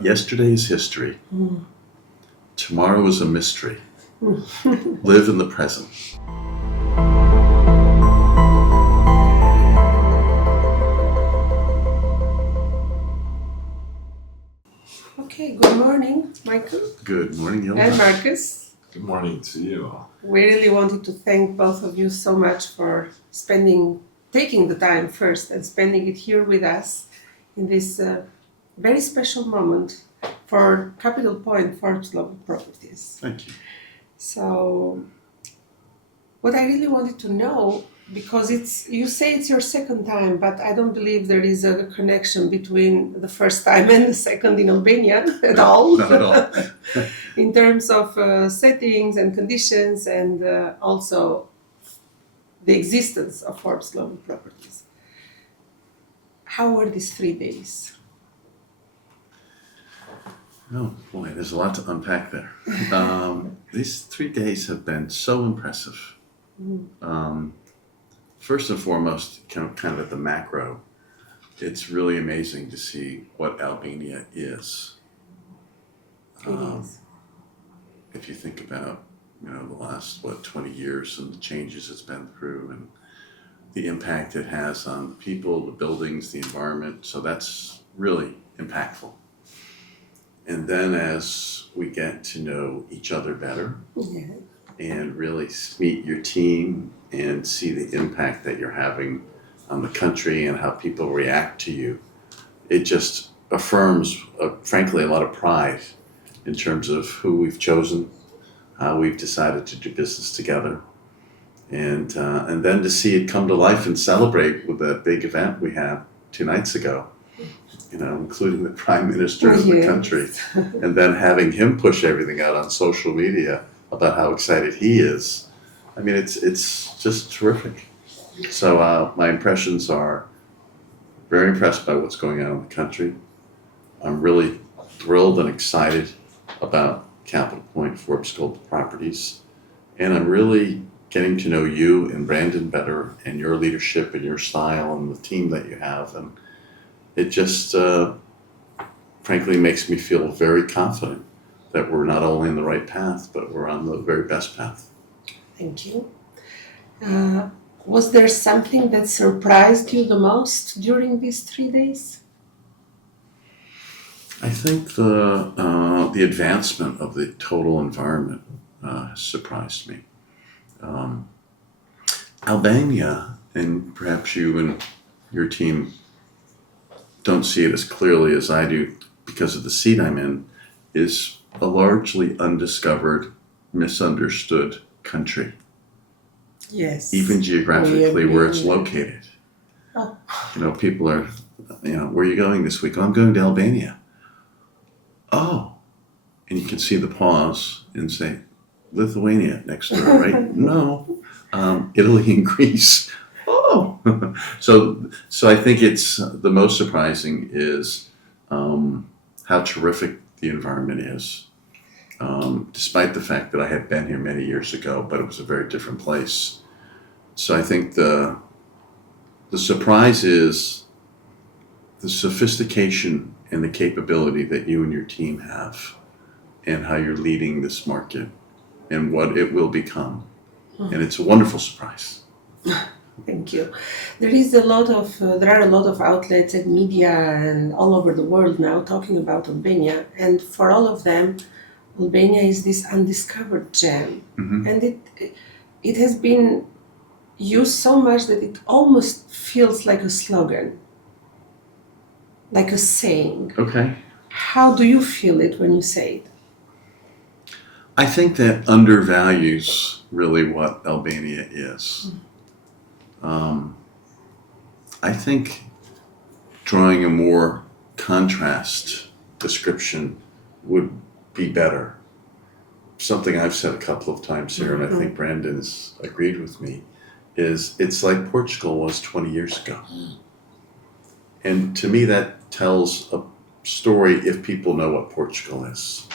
yesterday is history. Tomorrow is a mystery. Live in the present. Okay, good morning, Michael. Good morning, Jalbert. And Marcus. Good morning to you. We really wanted to thank both of you so much for taking the time first and spending it here with us in this very special moment for Capital Point Forbes Global Properties. Thank you. So, what I really wanted to know, because you say it's your second time, but I don't believe there is a connection between the first time and the second in Albania at all. Not at all. In terms of settings and conditions and also the existence of Forbes Global Properties. How were these 3 days? Oh boy, there's a lot to unpack there. These 3 days have been so impressive. First and foremost, kind of at the macro, it's really amazing to see what Albania is. If you think about, the last, 20 years and the changes it's been through and the impact it has on the people, the buildings, the environment. So that's really impactful. And then as we get to know each other better and really meet your team and see the impact that you're having on the country and how people react to you, it just affirms, frankly, a lot of pride in terms of who we've chosen, how we've decided to do business together, and then to see it come to life and celebrate with that big event we had 2 nights ago, including the Prime Minister of the country, and then having him push everything out on social media about how excited he is. I mean, it's just terrific. So my impressions are very impressed by what's going on in the country. I'm really thrilled and excited about Capital Point Forbes Global Properties. And I'm really getting to know you and Brandon better and your leadership and your style and the team that you have. And it just, frankly, makes me feel very confident that we're not only in the right path, but we're on the very best path. Thank you. Was there something that surprised you the most during these 3 days? I think the advancement of the total environment surprised me. Albania, and perhaps you and your team don't see it as clearly as I do because of the seat I'm in, is a largely undiscovered, misunderstood country. Yes. Even geographically where it's located. Oh. People are, where are you going this week? Oh, I'm going to Albania. Oh. And you can see the pause and say, Lithuania next door, right? No. Italy and Greece. Oh. So I think it's the most surprising is how terrific the environment is. Despite the fact that I had been here many years ago, but it was a very different place. So I think the surprise is the sophistication and the capability that you and your team have and how you're leading this market and what it will become. And it's a wonderful surprise. Thank you. There are a lot of outlets and media and all over the world now talking about Albania, and for all of them, Albania is this undiscovered gem, and it has been used so much that it almost feels like a slogan, like a saying. Okay. How do you feel it when you say it? I think that undervalues really what Albania is. I think drawing a more contrast description would be better. Something I've said a couple of times here, and I think Brandon's agreed with me, is it's like Portugal was 20 years ago. And to me that tells a story if people know what Portugal is,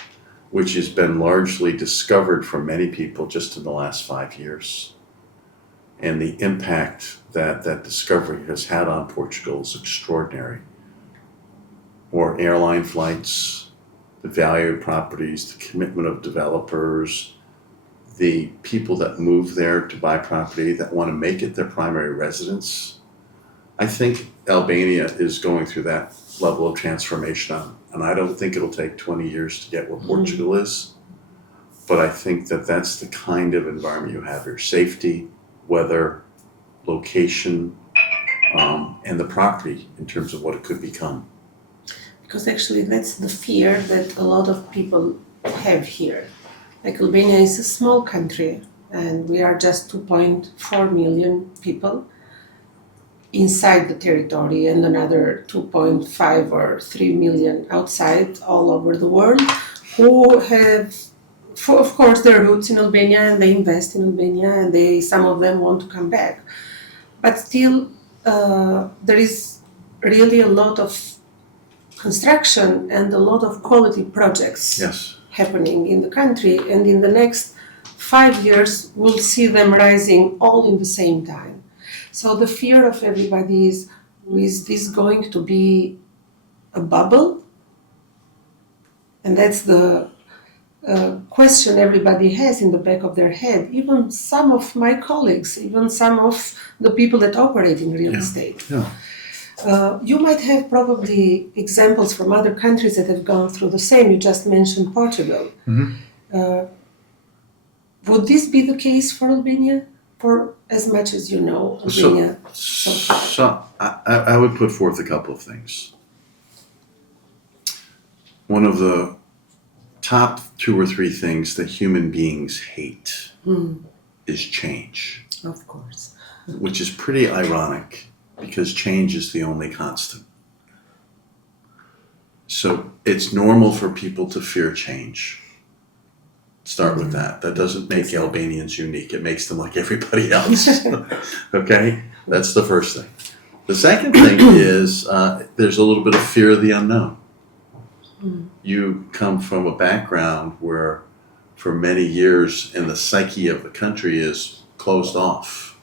which has been largely discovered for many people just in the last 5 years. And the impact that that discovery has had on Portugal is extraordinary. More airline flights, the value of properties, the commitment of developers, the people that move there to buy property that want to make it their primary residence. I think Albania is going through that level of transformation, and I don't think it'll take 20 years to get where Portugal is. But I think that that's the kind of environment you have here: safety, weather, location, and the property in terms of what it could become. Because actually that's the fear that a lot of people have here. Like Albania is a small country and we are just 2.4 million people inside the territory and another 2.5 or 3 million outside all over the world who have, of course, their roots in Albania and they invest in Albania and some of them want to come back. But still, there is really a lot of construction and a lot of quality projects happening in the country, and in the next 5 years we'll see them rising all in the same time. So the fear of everybody is this going to be a bubble? And that's the question everybody has in the back of their head. Even some of my colleagues, even some of the people that operate in real estate. You might have probably examples from other countries that have gone through the same. You just mentioned Portugal. Would this be the case for Albania? For as much as you know Albania? So I would put forth a couple of things. One of the top 2 or 3 things that human beings hate is change. Of course. Which is pretty ironic, because change is the only constant. So it's normal for people to fear change. Start with that. That doesn't make Albanians unique. It makes them like everybody else. Okay? That's the first thing. The second thing is there's a little bit of fear of the unknown. You come from a background where for many years in the psyche of the country is closed off,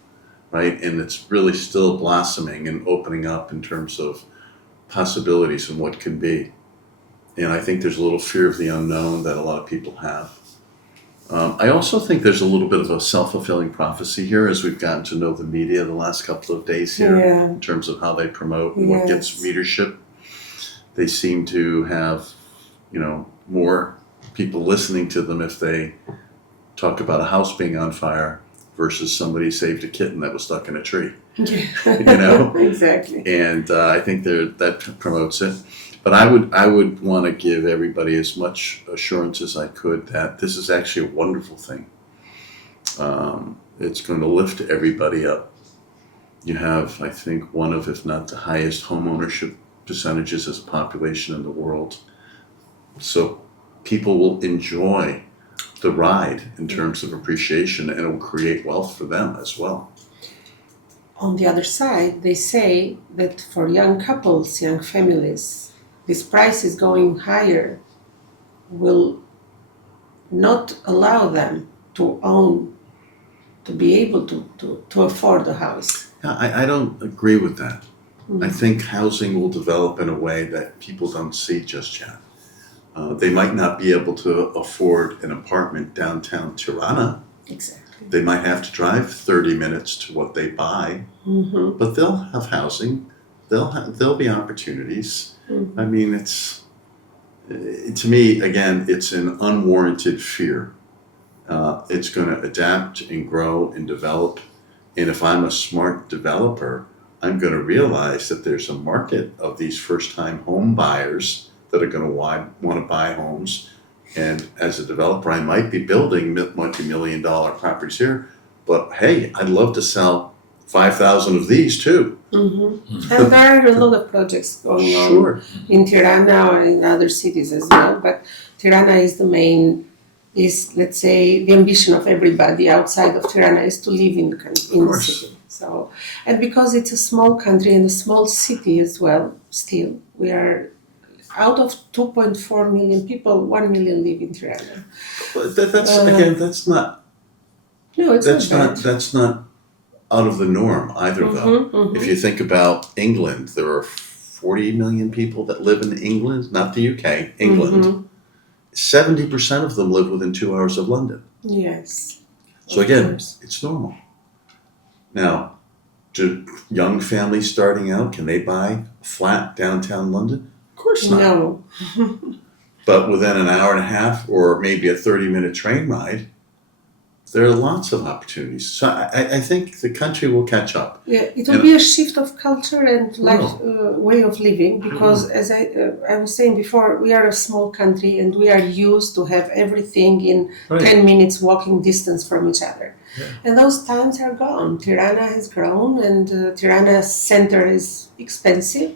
right? And it's really still blossoming and opening up in terms of possibilities and what can be. And I think there's a little fear of the unknown that a lot of people have. I also think there's a little bit of a self-fulfilling prophecy here as we've gotten to know the media the last couple of days here in terms of how they promote and what gets readership. They seem to have, more people listening to them if they talk about a house being on fire versus somebody saved a kitten that was stuck in a tree. Exactly. And I think that promotes it. But I would want to give everybody as much assurance as I could that this is actually a wonderful thing. It's going to lift everybody up. You have, I think, one of, if not the highest home ownership percentages as a population in the world. So people will enjoy the ride in terms of appreciation, and it will create wealth for them as well. On the other side, they say that for young couples, young families, this price is going higher will not allow them to own, to be able to afford a house. Yeah, I don't agree with that. I think housing will develop in a way that people don't see just yet. They might not be able to afford an apartment downtown Tirana. Exactly. They might have to drive 30 minutes to what they buy, but they'll have housing. There'll be opportunities. I mean, to me, again, it's an unwarranted fear. It's going to adapt and grow and develop. And if I'm a smart developer, I'm going to realize that there's a market of these first-time home buyers that are going to want to buy homes. And as a developer, I might be building multi-million-dollar properties here, but hey, I'd love to sell 5,000 of these too. And there are a lot of projects going on in Tirana or in other cities as well. But Tirana is let's say, the ambition of everybody outside of Tirana is to live in the city. So, and because it's a small country and a small city as well, still, we are out of 2.4 million people, 1 million live in Tirana. But that's not. No, it's not. That's not out of the norm either, though. If you think about England, there are 40 million people that live in England, not the UK, England. 70% of them live within 2 hours of London. Yes. So Of again, course. it's normal. Now, do young families starting out, can they buy a flat downtown London? Of course not. No. But within an hour and a half or maybe a 30-minute train ride, there are lots of opportunities. So I think the country will catch up. Yeah, it will And- be a shift of culture and life Will. way of living because, as I was saying before, we are a small country and we are used to have everything in Right. 10 minutes walking distance from each other. Yeah. And those times are gone. Tirana has grown and Tirana's center is expensive.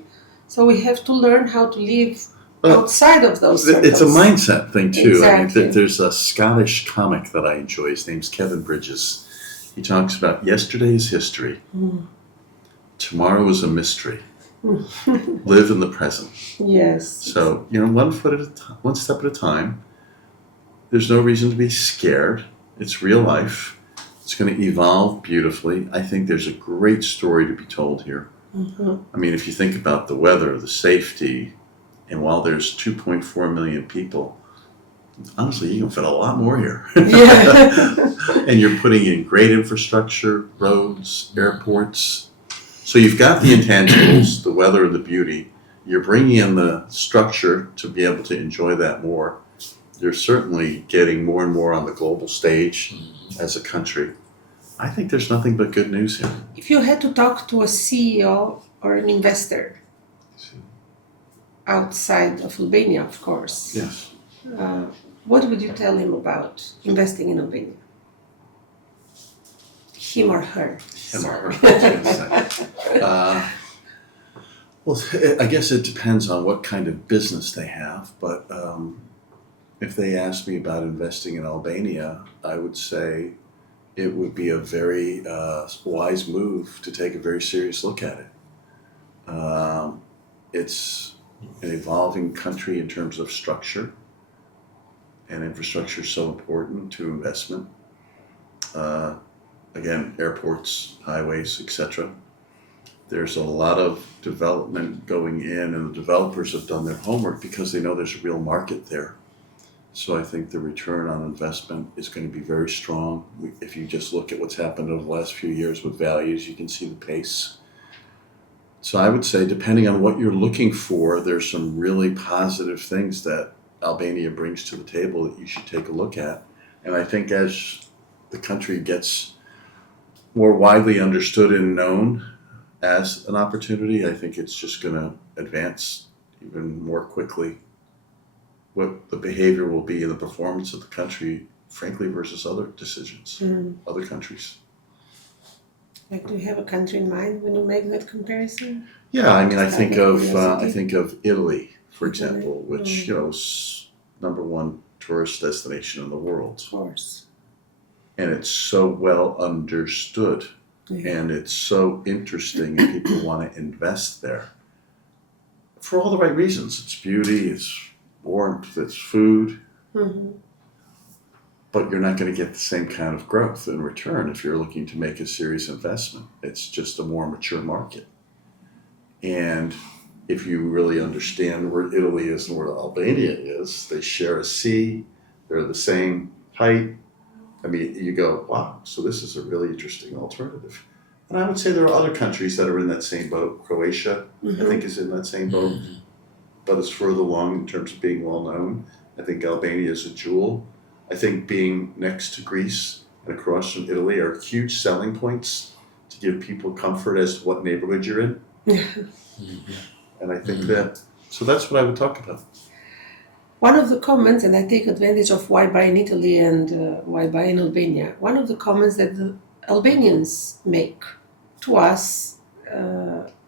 So we have to learn how to live Well, outside of those circles. It's a mindset thing too. Exactly. I mean, there's a Scottish comic that I enjoy. His name's Kevin Bridges. He talks about yesterday is history. Tomorrow is a mystery. Live in the present. Yes. So, one foot at a time, one step at a time. There's no reason to be scared. It's real life. It's going to evolve beautifully. I think there's a great story to be told here. I mean, if you think about the weather, the safety, and while there's 2.4 million people, honestly, you can fit a lot more here. Yeah. And you're putting in great infrastructure, roads, airports. So you've got the intangibles, the weather and the beauty. You're bringing in the structure to be able to enjoy that more. You're certainly getting more and more on the global stage as a country. I think there's nothing but good news here. If you had to talk to a CEO or an investor outside of Albania, of course, Yes. what would you tell him about investing in Albania? Him or her? Sorry. Well, I guess it depends on what kind of business they have, but if they asked me about investing in Albania, I would say it would be a very wise move to take a very serious look at it. It's an evolving country in terms of structure, and infrastructure is so important to investment. Again, airports, highways, etc. There's a lot of development going in, and the developers have done their homework because they know there's a real market there. So I think the return on investment is going to be very strong. If you just look at what's happened over the last few years with values, you can see the pace. So I would say, depending on what you're looking for, there's some really positive things that Albania brings to the table that you should take a look at. And I think as the country gets more widely understood and known as an opportunity, I think it's just going to advance even more quickly. What the behavior will be in the performance of the country, frankly, versus other decisions, other countries. Like, do you have a country in mind when you make that comparison? Yeah, I mean, I Just think out of of curiosity. I think of Italy, for Italy. example, which is #1 tourist destination in the world, Of course. and it's so well understood, Yeah. and it's so interesting, and people want to invest there for all the right reasons. It's beauty, it's warmth, it's food, but you're not going to get the same kind of growth in return if you're looking to make a serious investment. It's just a more mature market. And if you really understand where Italy is and where Albania is, they share a sea, they're the same height. I mean, you go, wow, so this is a really interesting alternative. And I would say there are other countries that are in that same boat. Croatia, I think, is in that same boat, but it's further along in terms of being well known. I think Albania is a jewel. I think being next to Greece and across from Italy are huge selling points to give people comfort as to what neighborhood you're in. And I think so that's what I would talk about. One of the comments, and I take advantage of why buy in Italy and why buy in Albania, one of the comments that the Albanians make to us,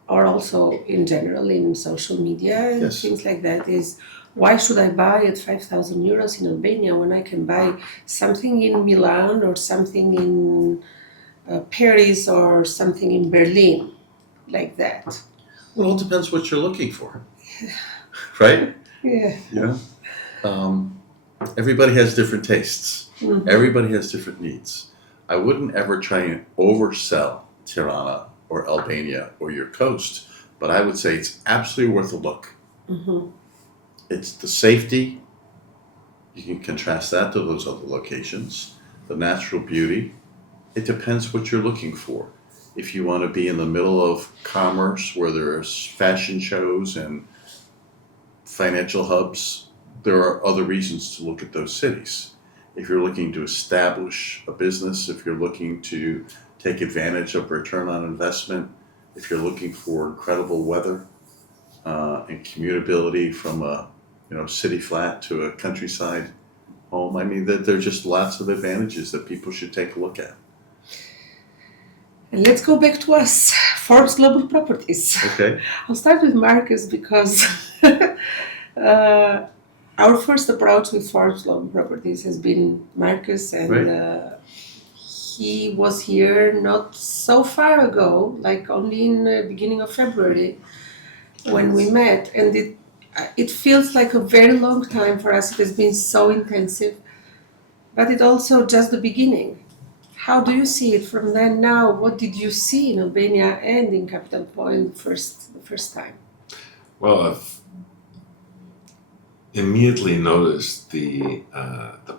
or also in general in social media and Yes. things like that, is why should I buy at 5,000 euros in Albania when I can buy something in Milan or something in Paris or something in Berlin, like that? Well, it depends what you're looking for, right? Yeah. You know, everybody has different tastes. Everybody has different needs. I wouldn't ever try and oversell Tirana or Albania or your coast, but I would say it's absolutely worth a look. It's the safety, You can contrast that to those other locations. The natural beauty, it depends what you're looking for. If you want to be in the middle of commerce where there's fashion shows and financial hubs, there are other reasons to look at those cities. If you're looking to establish a business, if you're looking to take advantage of return on investment, if you're looking for incredible weather and commutability from a city flat to a countryside home, I mean, there are just lots of advantages that people should take a look at. And let's go back to us, Forbes Global Properties. Okay. I'll start with Marcus because our first approach with Forbes Global Properties has been Marcus, and Right. he was here not so far ago, like only in the beginning of February when we met, and it feels like a very long time for us. It has been so intensive, but it also just the beginning. How do you see it from then now? What did you see in Albania and in Capital Point the first time? Well, I've immediately noticed the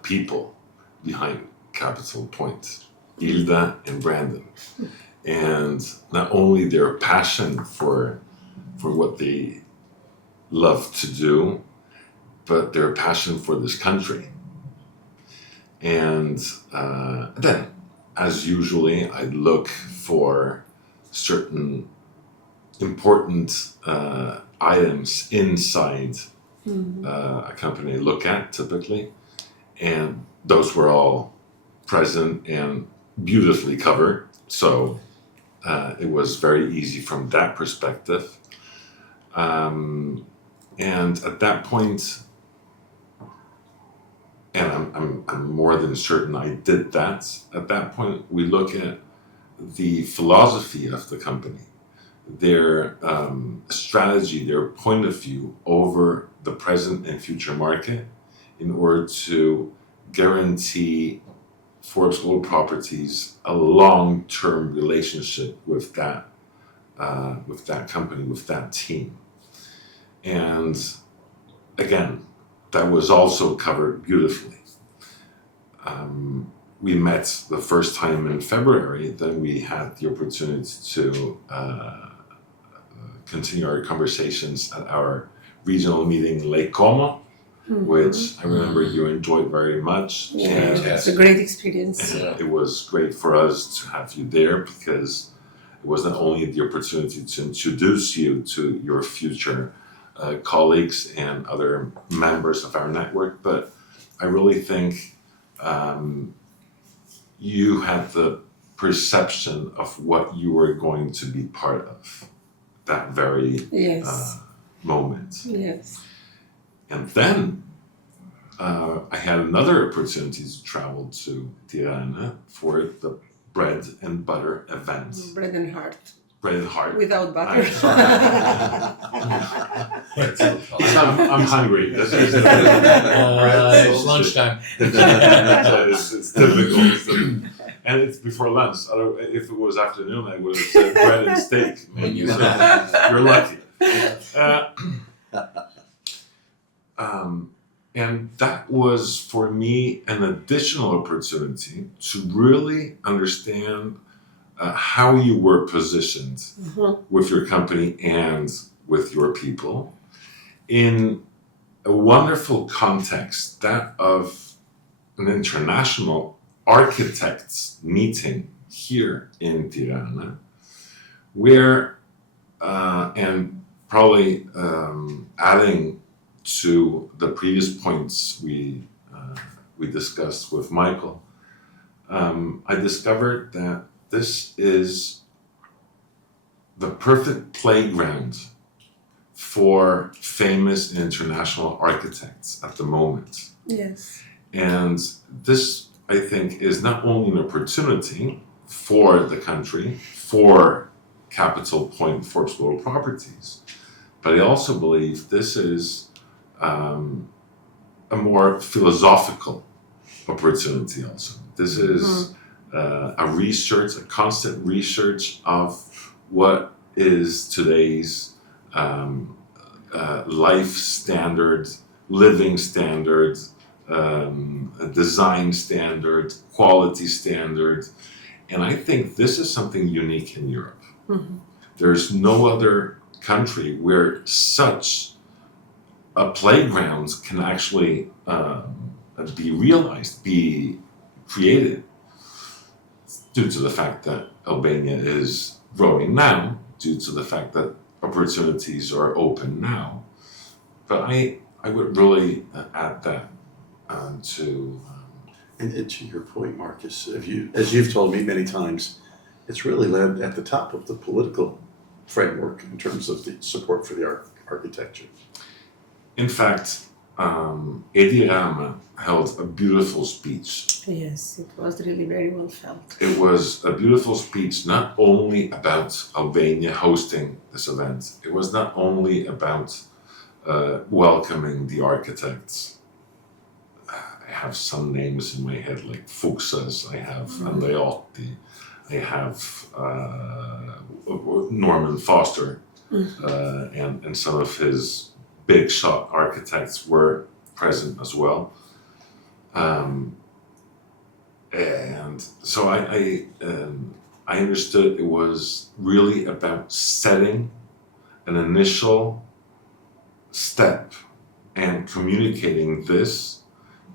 people behind Capital Point, Hilda and Brandon, and not only their passion for what they love to do, but their passion for this country. And then, as usually, I look for certain important items inside a company I look at typically, and those were all present and beautifully covered. So it was very easy from that perspective. And at that point, and I'm more than certain I did that. At that point, we look at the philosophy of the company, their strategy, their point of view over the present and future market, in order to guarantee Forbes Global Properties a long-term relationship with that company, with that team. And again, that was also covered beautifully. We met the first time in February, then we had the opportunity to continue our conversations at our regional meeting in Lake Como, which I remember you enjoyed very much. Yeah, And it's a great experience. and it was great for us to have you there, because it was not only the opportunity to introduce you to your future colleagues and other members of our network, but I really think you had the perception of what you were going to be part of that very Yes. moment. Yes. And then I had another opportunity to travel to Tirana for the bread and butter event. Bread and heart. Bread and heart. Without butter. I'm sorry. I'm hungry. It's lunchtime. It's difficult. And it's before lunch. If it was afternoon, I would have said bread and steak. Maybe. So you're lucky. And that was, for me, an additional opportunity to really understand how you were positioned with your company and with your people in a wonderful context, that of an international architects meeting here in Tirana, where, and probably adding to the previous points we discussed with Michael, I discovered that this is the perfect playground for famous international architects at the moment. Yes. And this, I think, is not only an opportunity for the country, for Capital Point Forbes Global Properties, but I also believe this is a more philosophical opportunity also. This is a constant research of what is today's life standard, living standard, a design standard, quality standard. And I think this is something unique in Europe. Mhm. There's no other country where such a playground can actually be realized, be created, due to the fact that Albania is growing now, due to the fact that opportunities are open now. But I would really add that to. And to your point, Marcus, as you've told me many times, it's really led at the top of the political framework in terms of the support for the architecture. In fact, Edi Rama held a beautiful speech. Yes, it was really very well felt. It was a beautiful speech not only about Albania hosting this event, it was not only about welcoming the architects. I have some names in my head like Fuxas, I have Andreotti, I have Norman Foster, and some of his big shot architects were present as well. And so I understood it was really about setting an initial step and communicating this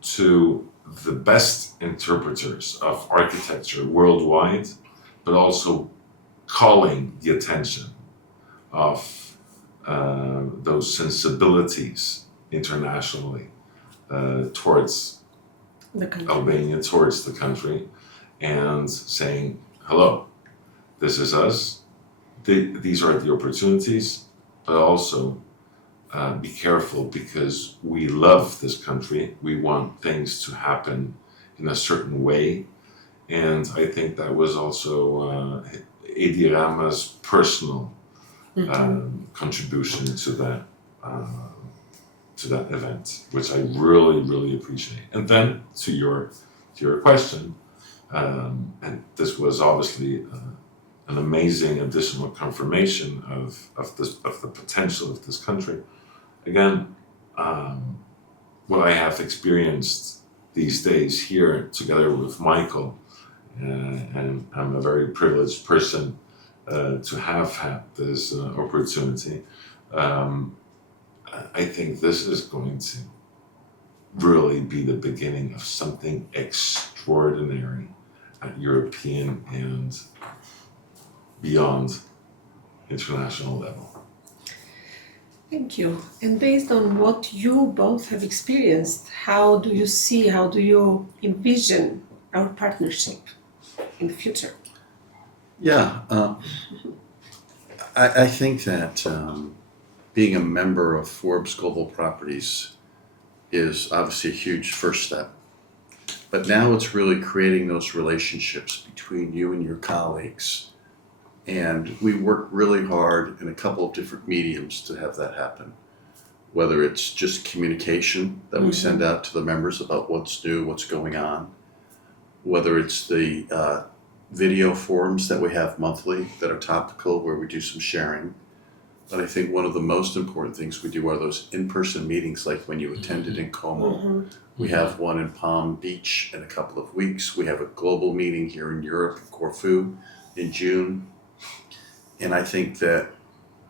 to the best interpreters of architecture worldwide, but also calling the attention of those sensibilities internationally towards The country. Albania, towards the country, and saying, hello, this is us, these are the opportunities, but also be careful because we love this country, we want things to happen in a certain way, and I think that was also Edi Rama's personal contribution to that event, which I really, really appreciate. And then to your question, and this was obviously an amazing additional confirmation of the potential of this country. Again, what I have experienced these days here together with Michael, and I'm a very privileged person to have had this opportunity. I think this is going to really be the beginning of something extraordinary at European and beyond international level. Thank you. And based on what you both have experienced, how do you envision our partnership in the future? Yeah, I think that being a member of Forbes Global Properties is obviously a huge first step. But now it's really creating those relationships between you and your colleagues. And we work really hard in a couple of different mediums to have that happen. Whether it's just communication that we send out to the members about what's new, what's going on. Whether it's the video forums that we have monthly that are topical where we do some sharing. But I think one of the most important things we do are those in-person meetings like when you attended in Como. We have one in Palm Beach in a couple of weeks. We have a global meeting here in Europe, Corfu, in June. And I think that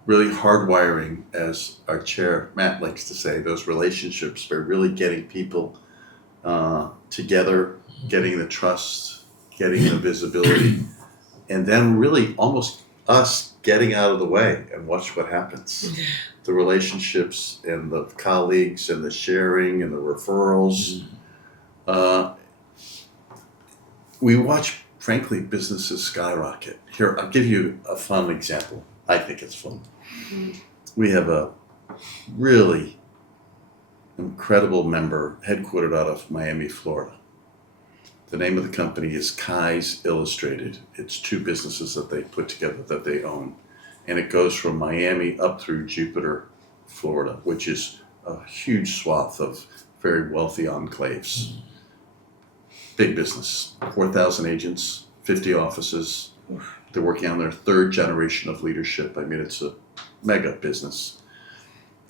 really hardwiring, as our chair, Matt, likes to say, those relationships by really getting people together, getting the trust, getting the visibility, and then really almost us getting out of the way and watch what happens. The relationships and the colleagues and the sharing and the referrals. We watch, frankly, businesses skyrocket. Here, I'll give you a fun example. I think it's fun. We have a really incredible member headquartered out of Miami, Florida. The name of the company is Kai's Illustrated. It's two businesses that they put together that they own. And it goes from Miami up through Jupiter, Florida, which is a huge swath of very wealthy enclaves. Big business, 4,000 agents, 50 offices. They're working on their third generation of leadership. I mean, it's a mega business.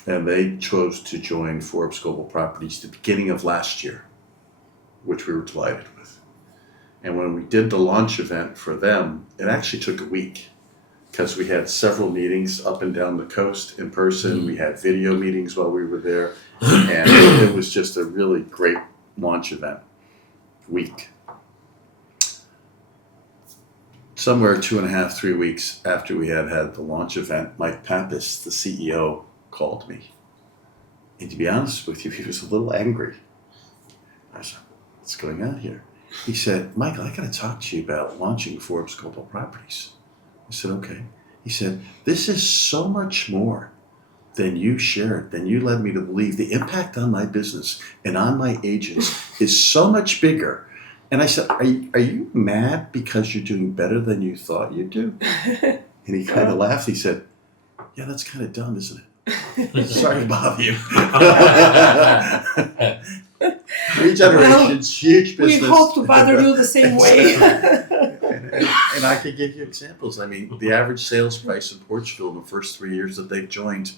and they chose to join Forbes Global Properties the beginning of last year, which we were delighted with. And when we did the launch event for them, it actually took a week because we had several meetings up and down the coast in person. We had video meetings while we were there, and it was just a really great launch event week. Somewhere 2.5, 3 weeks after we had the launch event, Mike Pappas, the CEO, called me. And to be honest with you, he was a little angry. I said, what's going on here? He said, Michael, I got to talk to you about launching Forbes Global Properties. I said, okay. He said, this is so much more than you shared, than you led me to believe. The impact on my business and on my agents is so much bigger. And I said, are you mad because you're doing better than you thought you'd do? And he kind of laughed. He said, yeah, that's kind of dumb, isn't it? Sorry to bother you. Three generations, huge business. We hope to bother you the same way. And I can give you examples. I mean, the average sales price in Portugal in the first 3 years that they've joined,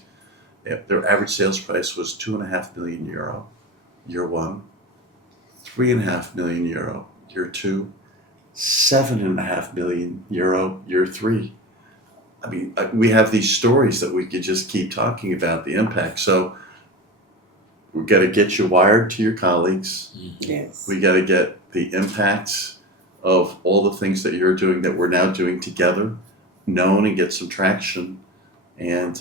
their average sales price was €2.5 million, year one, €3.5 million, year two, €7.5 million, year three. I mean, we have these stories that we could just keep talking about the impact. So we've got to get you wired to your colleagues. Yes. We got to get the impacts of all the things that you're doing that we're now doing together known and get some traction. And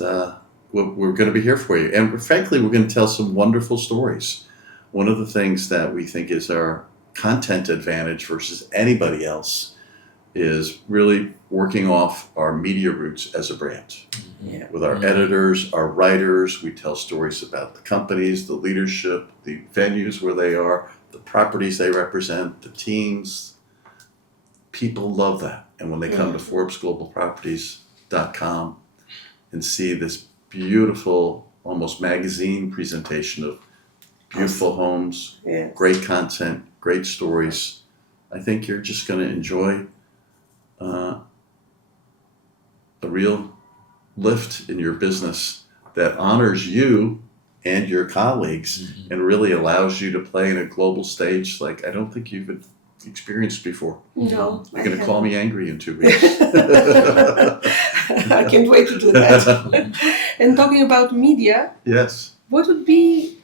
we're going to be here for you. And frankly, we're going to tell some wonderful stories. One of the things that we think is our content advantage versus anybody else is really working off our media roots as a brand. Yeah. With our editors, our writers, we tell stories about the companies, the leadership, the venues where they are, the properties they represent, the teams. People love that. And when they come to ForbesGlobalProperties.com and see this beautiful, almost magazine presentation of beautiful homes, great content, great stories, I think you're just going to enjoy a real lift in your business that honors you and your colleagues and really allows you to play in a global stage like I don't think you've experienced before. No. You're going to call me angry in 2 weeks. I can't wait to do that. And talking about media, Yes. what would be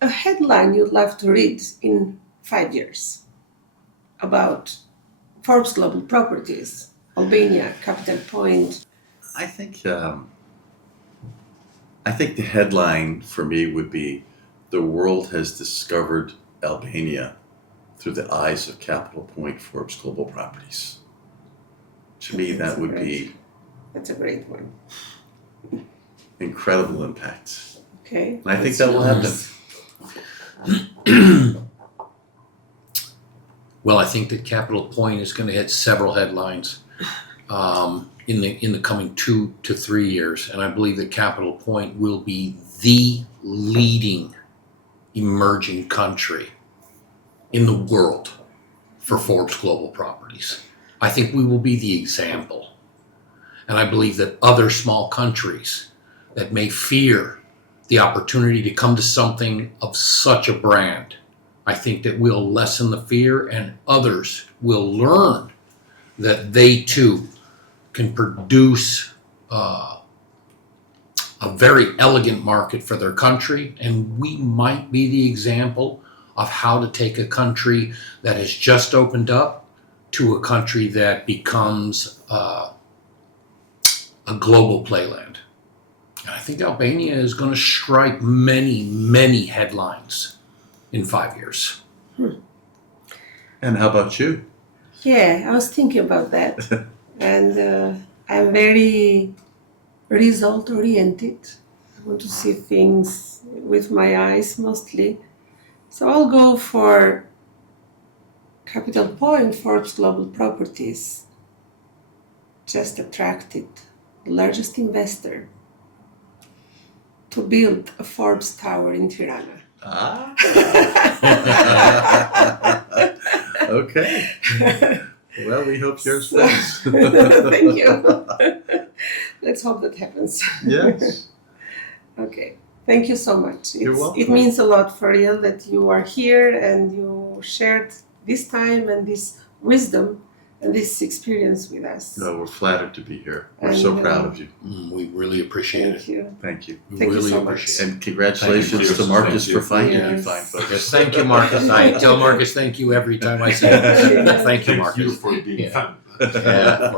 a headline you'd love to read in 5 years about Forbes Global Properties, Albania, Capital Point? I think the headline for me would be the world has discovered Albania through the eyes of Capital Point Forbes Global Properties. To me, that would be That's a great one. incredible impact. Okay. And I think that will happen. Well, I think that Capital Point is going to hit several headlines in the coming 2 to 3 years, and I believe that Capital Point will be the leading emerging country in the world for Forbes Global Properties. I think we will be the example, and I believe that other small countries that may fear the opportunity to come to something of such a brand, I think that we'll lessen the fear and others will learn that they too can produce a very elegant market for their country, and we might be the example of how to take a country that has just opened up to a country that becomes a global playland. And I think Albania is going to strike many, many headlines in 5 years. And how about you? Yeah, I was thinking about that. And I'm very result oriented. I want to see things with my eyes mostly. So I'll go for Capital Point Forbes Global Properties. Just attracted the largest investor to build a Forbes Tower in Tirana. Ah. Okay. Well, we hope yours wins. Thank you. Let's hope that happens. Yes. Okay. Thank you so much. You're It welcome. means a lot for real that you are here and you shared this time and this wisdom and this experience with us. No, we're flattered to be here. We're so And, proud of you. We really appreciate Thank it. you. Thank you. We Thank you really so much. appreciate it. And congratulations Thank you. to Marcus Thank you. for finding you Yes. fine folks. Yes, thank you, Marcus. I tell Marcus thank you every time I see him. Thank you, Thank you Marcus. for being Yeah. fun. Yeah,